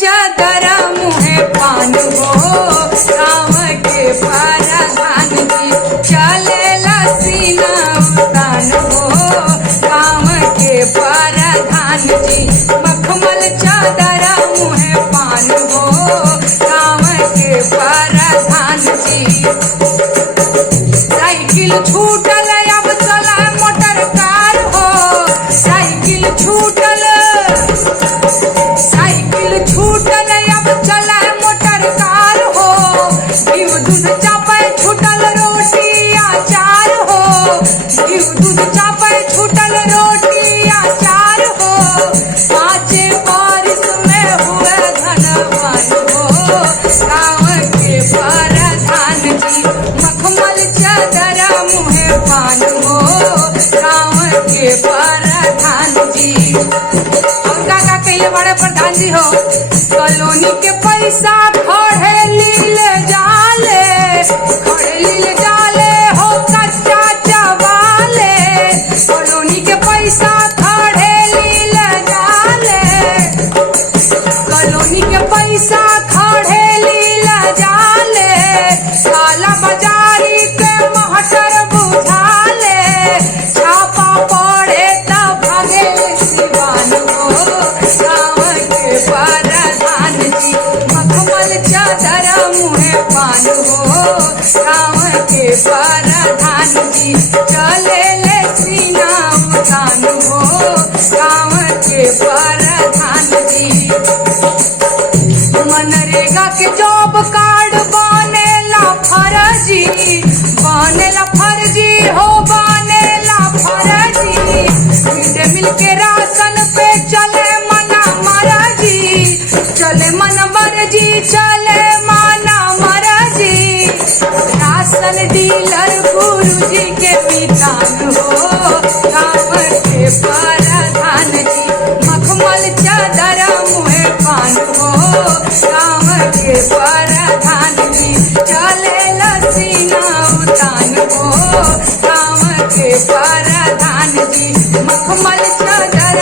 चादर मुहे पान हो गाँव के प्रधान जी चलेला सीना उतान हो गाँव के प्रधान जी मखमल चादर मुहे पान हो गाँव के प्रधान जी। साइकिल छूटल अब चला मोटर कार हो साइकिल छूटल अब चला मोटर कार हो घी दूध चापे छूटल रोटी अचार हो घी दूध चापे छूटल रोटी अचार हो पाँचे बारिश में हुए धनवान हो गाँव के प्रधान जी मखमल चादर मुहे पान हो गाँव के प्रधान जी। और का कहिए बड़े प्रधान जी हो कॉलोनी के पैसा खड़े लीले जाले हो कच्चा चबाले कॉलोनी के पैसा खड़े लीले जाले कॉलोनी के पैसा खड़े लीले जाले काला बाजारी के महटर बुझाले छापा पड़े तब भागे सिवान हो गाँव के प्रधान जी मखमल चादर मुहे पान हो गाँव के प्रधान जी चलेले सीना उतान हो गाँव के प्रधान जी। मनरेगा के जॉब कार्ड बनेला फर्जी हो बनेला फर्जी मिड डे मील के राशन पे चले मना मर्जी चले मन मर्जी चले माना मर्जी राशन डीलर गुरुजी के पितान हो गाँव के प्रधान जी मखमल चादर मुहे पान हो गाँव के प्रधान जी चलेला सीना उतान हो गाँव के प्रधान जी मखमल चादर